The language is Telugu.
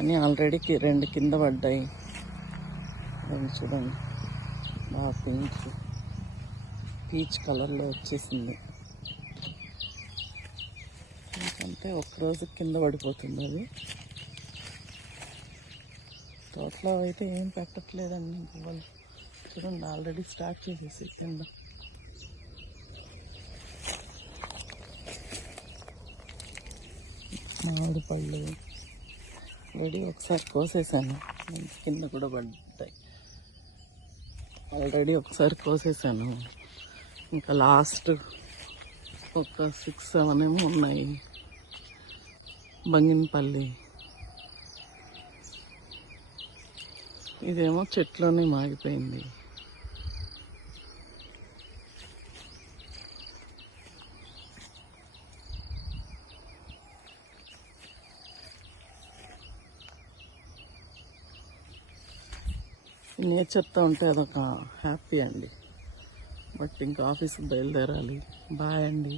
అని ఆల్రెడీ 2 కింద పడ్డాయి. చూడండి బాగా పీచ్ కలర్లో వచ్చేసింది. ఎందుకంటే ఒక్కరోజు కింద పడిపోతుంది అది. తోటలో అయితే ఏం పెట్టట్లేదండి పువ్వులు. చూడండి ఆల్రెడీ స్టార్ట్ చేసేసి కింద. మామిడి పళ్ళు ఆల్రెడీ ఒకసారి కోసేసాను, కింద కూడా పడ్డాయి. ఆల్రెడీ ఒకసారి కోసేసాను, ఇంకా లాస్ట్ ఒక 6-7 ఏమో ఉన్నాయి. బంగినపల్లి ఇదేమో చెట్లోనే మాగిపోయింది. నేచర్తో ఉంటే అదొక హ్యాపీ అండి. బట్ ఇంకా ఆఫీస్కి బయలుదేరాలి. బాయ్ అండి.